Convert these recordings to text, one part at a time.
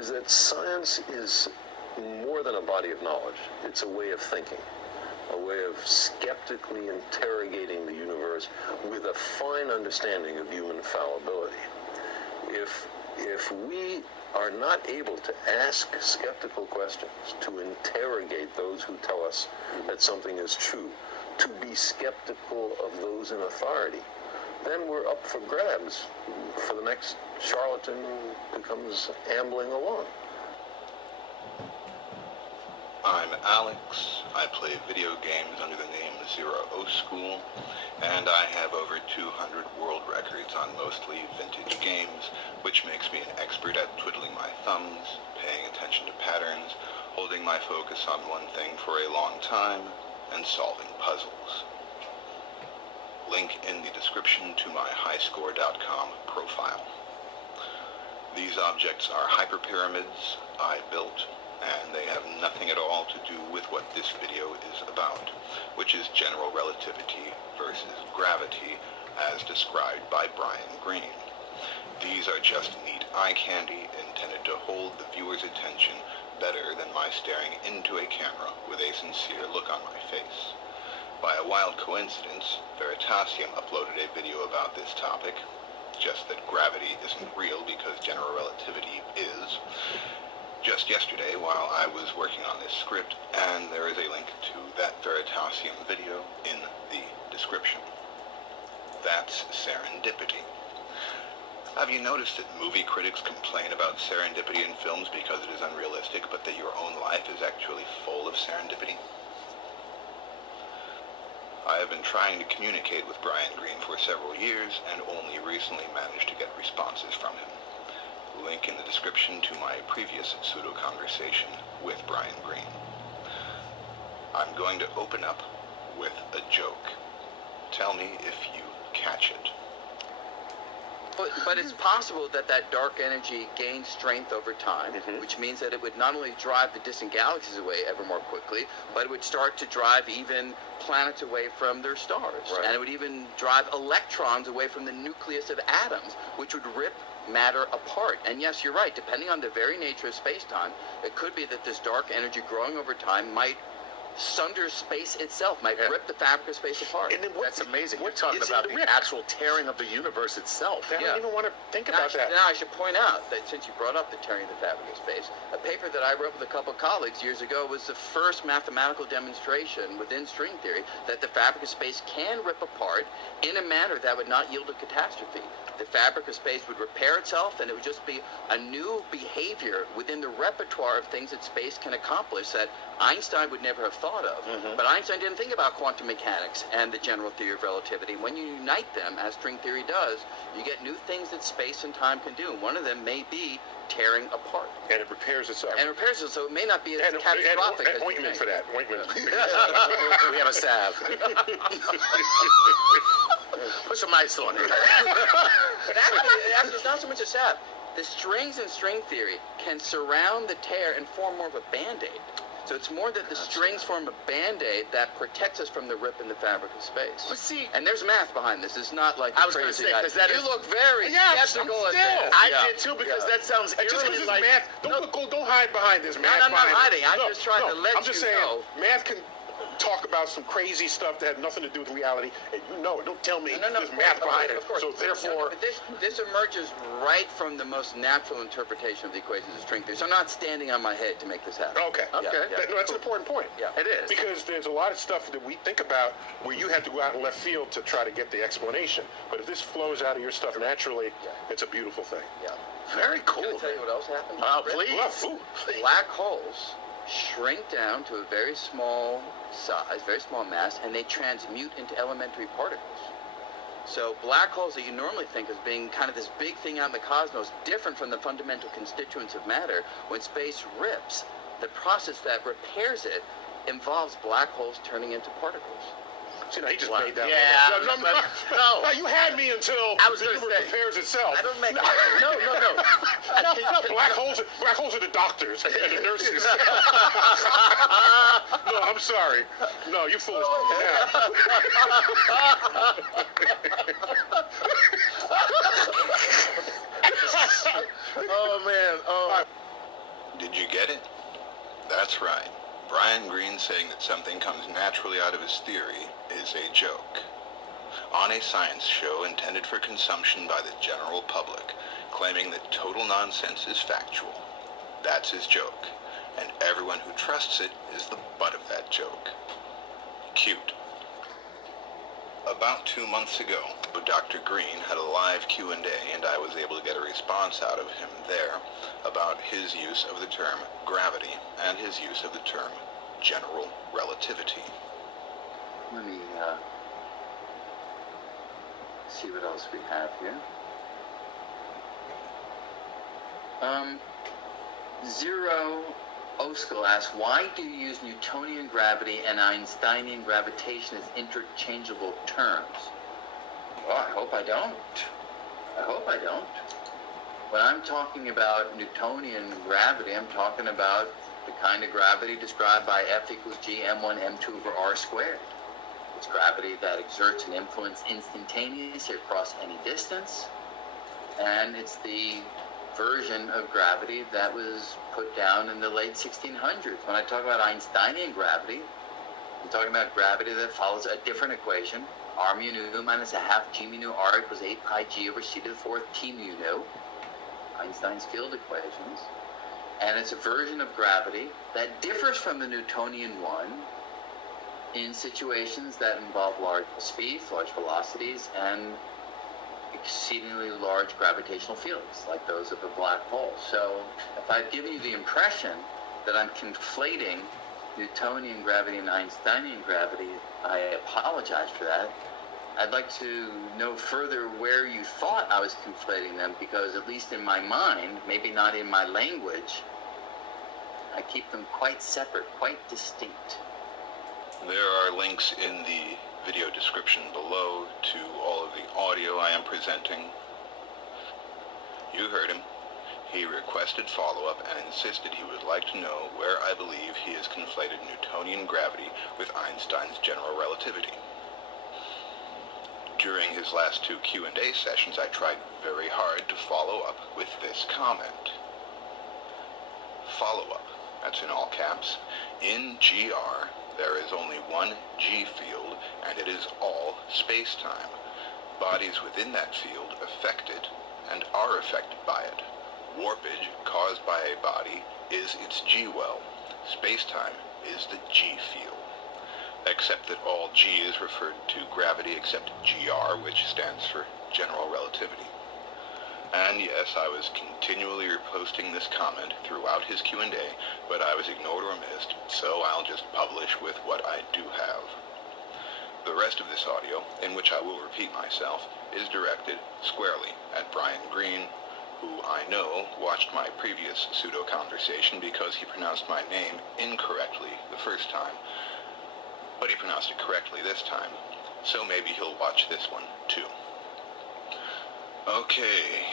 is that science is more than a body of knowledge. It's a way of thinking, a way of skeptically interrogating the universe with a fine understanding of human fallibility. If we are not able to ask skeptical questions, to interrogate those who tell us that something is true, to be skeptical of those in authority, then we're up for grabs for the next charlatan who comes ambling along. I'm Alex. I play video games under the name ZeroOskul, and I have over 200 world records on mostly vintage games, which makes me an expert at twiddling my thumbs, paying attention to patterns, holding my focus on one thing for a long time, and solving puzzles. Link in the description to my highscore.com profile. These objects are hyperpyramids I built, and they have nothing at all to do with what this video is about, which is general relativity versus gravity as described by Brian Greene. These are just neat eye candy intended to hold the viewer's attention better than my staring into a camera with a sincere look on my face. By a wild coincidence, Veritasium uploaded a video about this topic, just that gravity isn't real because general relativity is, just yesterday while I was working on this script, and there is a link to that Veritasium video in the description. That's serendipity. Have you noticed that movie critics complain about serendipity in films because it is unrealistic, but that your own life is actually full of serendipity? I have been trying to communicate with Brian Greene for several years, and only recently managed to get responses from him. Link in the description to my previous Pseudo-Conversation with Brian Greene. I'm going to open up with a joke. Tell me if you catch it. But it's possible that that dark energy gains strength over time, which means that it would not only drive the distant galaxies away ever more quickly, but it would start to drive even planets away from their stars. Right. And it would even drive electrons away from the nucleus of atoms, which would rip matter apart. And yes, you're right, depending on the very nature of space-time, it could be that this dark energy growing over time might sunder space itself, might rip the fabric of space apart. And then that's amazing. We're talking about the actual tearing of the universe itself. I don't even want to think about that. Now, I should point out that since you brought up the tearing of the fabric of space, a paper that I wrote with a couple of colleagues years ago was the first mathematical demonstration within string theory that the fabric of space can rip apart in a manner that would not yield a catastrophe. The fabric of space would repair itself, and it would just be a new behavior within the repertoire of things that space can accomplish that Einstein would never have thought of. But Einstein didn't think about quantum mechanics and the general theory of relativity. When you unite them, as string theory does, you get new things that space and time can do. And one of them may be tearing apart. And it repairs itself. And it repairs itself, so it may not be as catastrophic as ointment for that. Ointment. We have a salve. Put some ice on it. But actually, it's not so much a salve. The strings in string theory can surround the tear and form more of a band-aid. So it's more that the strings form a band-aid that protects us from the rip in the fabric of space. But see, and there's math behind this. It's not like I was going to say, because that you look very skeptical at that. I did too, because that sounds eerily like math. Don't hide behind this math. I'm not hiding. I'm just trying to let you know. I'm just saying, math can talk about some crazy stuff that had nothing to do with reality, and you know it. Don't tell me there's math behind it. So therefore, but this emerges right from the most natural interpretation of the equations of string theory. So I'm not standing on my head to make this happen. Okay. No, that's an important point. Yeah, it is, because there's a lot of stuff that we think about where you have to go out in left field to try to get the explanation. But if this flows out of your stuff naturally, it's a beautiful thing. Yeah. Very cool. Can I tell you what else happens? Oh, please. Black holes shrink down to a very small size, very small mass, and they transmute into elementary particles. So black holes that you normally think as being kind of this big thing out in the cosmos, different from the fundamental constituents of matter, when space rips, the process that repairs it involves black holes turning into particles. See, now he just made that one up. No, you had me until the universe repairs itself. I don't make No. Black holes are the doctors and the nurses. No, I'm sorry. No, you foolish. Oh man. Oh. Did you get it? That's right. Brian Greene saying that something comes naturally out of his theory is a joke. On a science show intended for consumption by the general public, claiming that total nonsense is factual. That's his joke, and everyone who trusts it is the butt of that joke. Cute. About 2 months ago, Dr. Greene had a live Q&A, and I was able to get a response out of him there about his use of the term gravity and his use of the term general relativity. Let me see what else we have here. ZeroOskul asks, why do you use Newtonian gravity and Einsteinian gravitation as interchangeable terms? Well, I hope I don't. When I'm talking about Newtonian gravity, I'm talking about the kind of gravity described by F equals G m1 m2 over r squared. It's gravity that exerts an influence instantaneously across any distance, and it's the version of gravity that was put down in the late 1600s. When I talk about Einsteinian gravity, I'm talking about gravity that follows a different equation, r mu nu minus a half g mu nu r equals 8 pi g over c to the fourth t mu nu, Einstein's field equations. And it's a version of gravity that differs from the Newtonian one in situations that involve large speeds, large velocities, and exceedingly large gravitational fields, like those of a black hole. So if I've given you the impression that I'm conflating Newtonian gravity and Einsteinian gravity, I apologize for that. I'd like to know further where you thought I was conflating them, because at least in my mind, maybe not in my language, I keep them quite separate, quite distinct. There are links in the video description below to all of the audio I am presenting. You heard him. He requested follow-up and insisted he would like to know where I believe he has conflated Newtonian gravity with Einstein's general relativity. During his last 2 Q&A sessions, I tried very hard to follow up with this comment. Follow-up, that's in all caps. In GR, there is only one G field, and it is all space-time. Bodies within that field affect it and are affected by it. Warpage caused by a body is its G-well. Space-time is the G field. Except that all G is referred to gravity except GR, which stands for general relativity. And yes, I was continually reposting this comment throughout his Q&A, but I was ignored or missed, so I'll just publish with what I do have. The rest of this audio, in which I will repeat myself, is directed squarely at Brian Greene, who I know watched my previous Pseudo-Conversation because he pronounced my name incorrectly the first time, but he pronounced it correctly this time, so maybe he'll watch this one too. Okay,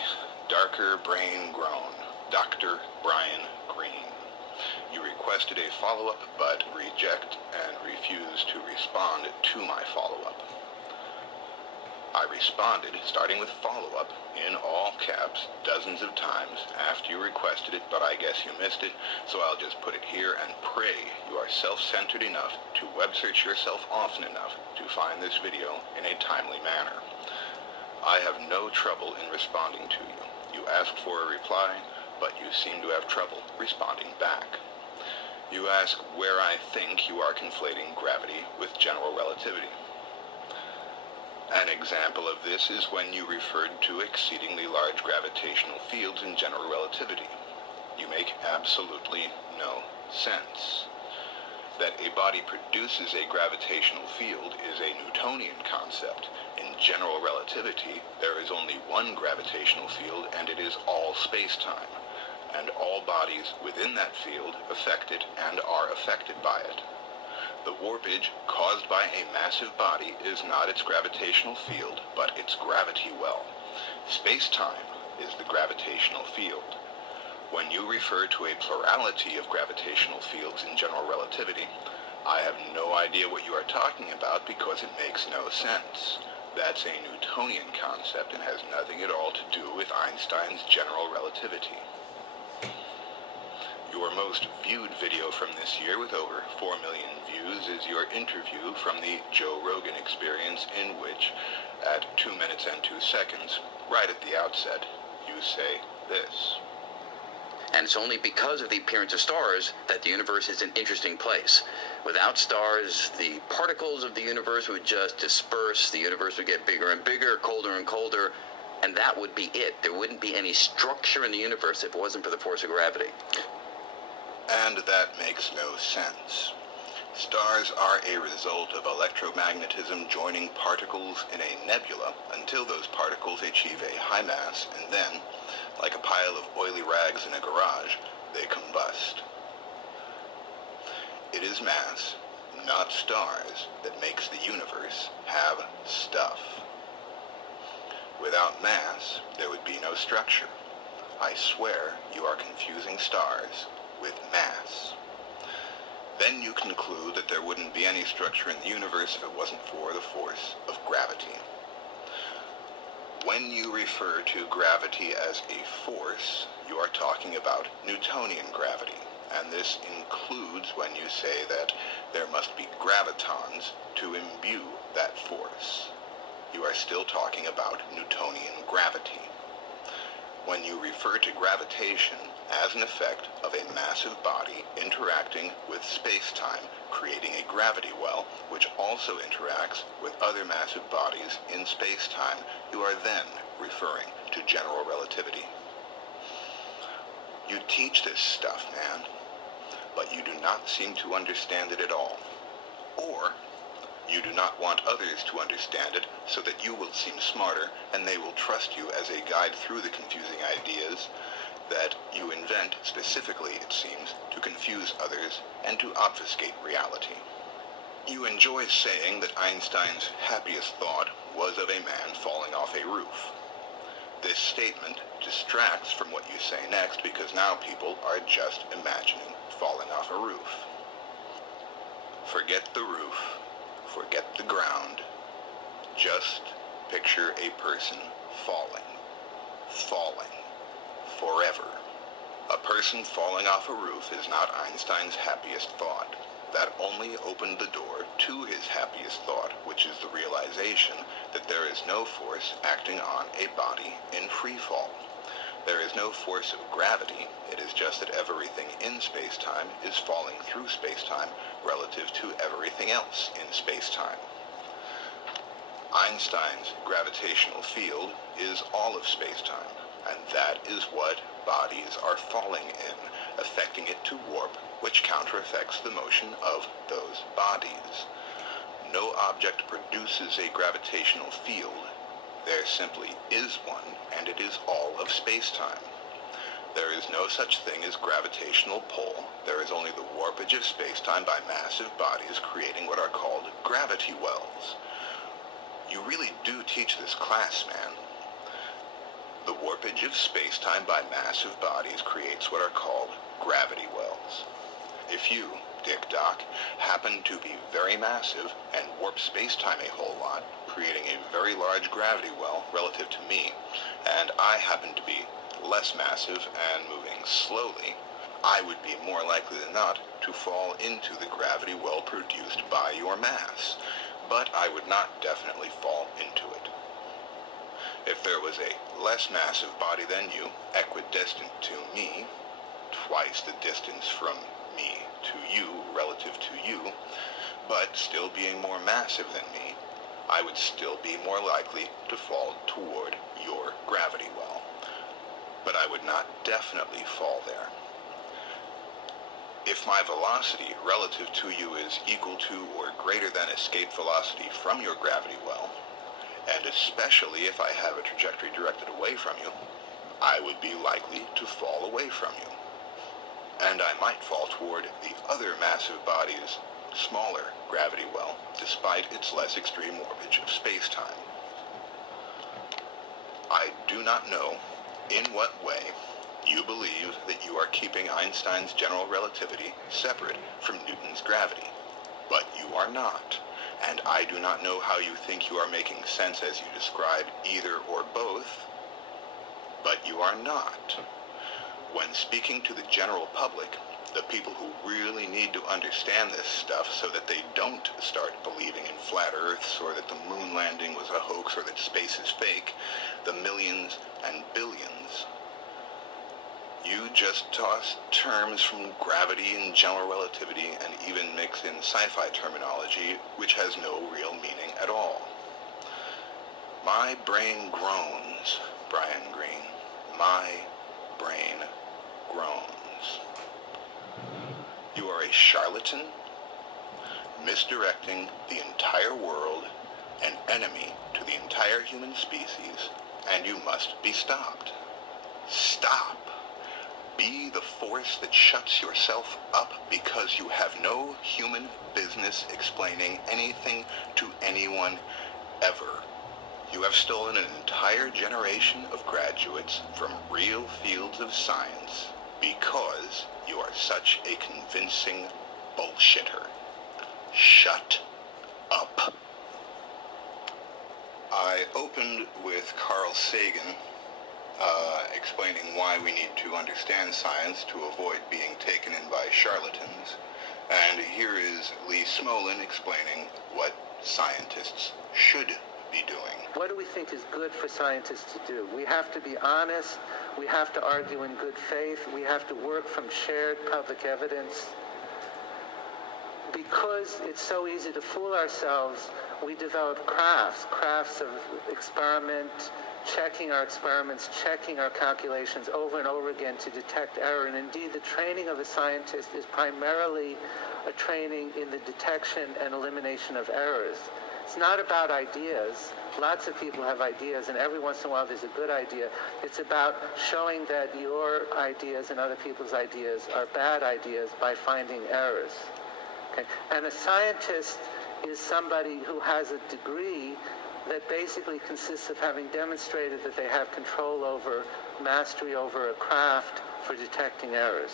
darker brain grown, Dr. Brian Greene. You requested a follow-up, but reject and refuse to respond to my follow-up. I responded, starting with follow-up, in all caps, dozens of times after you requested it, but I guess you missed it, so I'll just put it here and pray you are self-centered enough to web search yourself often enough to find this video in a timely manner. I have no trouble in responding to you. You asked for a reply, but you seem to have trouble responding back. You ask where I think you are conflating gravity with general relativity. An example of this is when you referred to exceedingly large gravitational fields in general relativity. You make absolutely no sense. That a body produces a gravitational field is a Newtonian concept. In general relativity, there is only one gravitational field, and it is all space-time, and all bodies within that field affect it and are affected by it. The warpage caused by a massive body is not its gravitational field, but its gravity well. Space-time is the gravitational field. When you refer to a plurality of gravitational fields in general relativity, I have no idea what you are talking about because it makes no sense. That's a Newtonian concept and has nothing at all to do with Einstein's general relativity. You most viewed video from this year with over 4 million views is your interview from the Joe Rogan Experience, in which, at 2 minutes and 2 seconds, right at the outset, you say this. And it's only because of the appearance of stars that the universe is an interesting place. Without stars, the particles of the universe would just disperse, the universe would get bigger and bigger, colder and colder, and that would be it. There wouldn't be any structure in the universe if it wasn't for the force of gravity. And that makes no sense. Stars are a result of electromagnetism joining particles in a nebula until those particles achieve a high mass, and then, like a pile of oily rags in a garage, they combust. It is mass, not stars, that makes the universe have stuff. Without mass, there would be no structure. I swear you are confusing stars with mass. Then you conclude that there wouldn't be any structure in the universe if it wasn't for the force of gravity. When you refer to gravity as a force, you are talking about Newtonian gravity, and this includes when you say that there must be gravitons to imbue that force. You are still talking about Newtonian gravity. When you refer to gravitation as an effect of a massive body interacting with space-time, creating a gravity well, which also interacts with other massive bodies in space-time, you are then referring to general relativity. You teach this stuff, man, but you do not seem to understand it at all. Or you do not want others to understand it so that you will seem smarter and they will trust you as a guide through the confusing ideas that you invent specifically, it seems, to confuse others and to obfuscate reality. You enjoy saying that Einstein's happiest thought was of a man falling off a roof. This statement distracts from what you say next because now people are just imagining falling off a roof. Forget the roof. Forget the ground. Just picture a person falling. Forever. A person falling off a roof is not Einstein's happiest thought. That only opened the door to his happiest thought, which is the realization that there is no force acting on a body in free fall. There is no force of gravity. It is just that everything in space-time is falling through space-time relative to everything else in space-time. Einstein's gravitational field is all of space-time, and that is what bodies are falling in, affecting it to warp, which counter-affects the motion of those bodies. No object produces a gravitational field. There simply is one, and it is all of space-time. There is no such thing as gravitational pull. There is only the warpage of space-time by massive bodies creating what are called gravity wells. You really do teach this class, man. The warpage of space-time by massive bodies creates what are called gravity wells. If you, Dick Doc, happen to be very massive and warp space-time a whole lot, creating a very large gravity well relative to me, and I happen to be less massive and moving slowly, I would be more likely than not to fall into the gravity well produced by your mass, but I would not definitely fall into it. If there was a less massive body than you, equidistant to me, twice the distance from me to you relative to you, but still being more massive than me, I would still be more likely to fall toward your gravity well. But I would not definitely fall there. If my velocity relative to you is equal to or greater than escape velocity from your gravity well, and especially if I have a trajectory directed away from you, I would be likely to fall away from you. And I might fall toward the other massive body's smaller gravity well, despite its less extreme warpage of space-time. I do not know in what way you believe that you are keeping Einstein's general relativity separate from Newton's gravity, but you are not. And I do not know how you think you are making sense as you describe either or both, but you are not. when speaking to the general public, the people who really need to understand this stuff so that they don't start believing in flat earths or that the moon landing was a hoax or that space is fake, the millions and billions, you just toss terms from gravity and general relativity and even mix in sci-fi terminology which has no real meaning at all. My brain groans, Brian Greene. My brain groans. You are a charlatan, misdirecting the entire world, an enemy to the entire human species, and you must be stopped. Stop. Be the force that shuts yourself up because you have no human business explaining anything to anyone ever. You have stolen an entire generation of graduates from real fields of science because you are such a convincing bullshitter. Shut up. I opened with Carl Sagan explaining why we need to understand science to avoid being taken in by charlatans. And here is Lee Smolin explaining what scientists should be doing. What do we think is good for scientists to do? We have to be honest. We have to argue in good faith. We have to work from shared public evidence. Because it's so easy to fool ourselves, we develop crafts of experiment, checking our experiments, checking our calculations over and over again to detect error. And indeed, the training of a scientist is primarily a training in the detection and elimination of errors. It's not about ideas. Lots of people have ideas, and every once in a while there's a good idea. It's about showing that your ideas and other people's ideas are bad ideas by finding errors. Okay? And a scientist is somebody who has a degree that basically consists of having demonstrated that they have control over, mastery over a craft for detecting errors.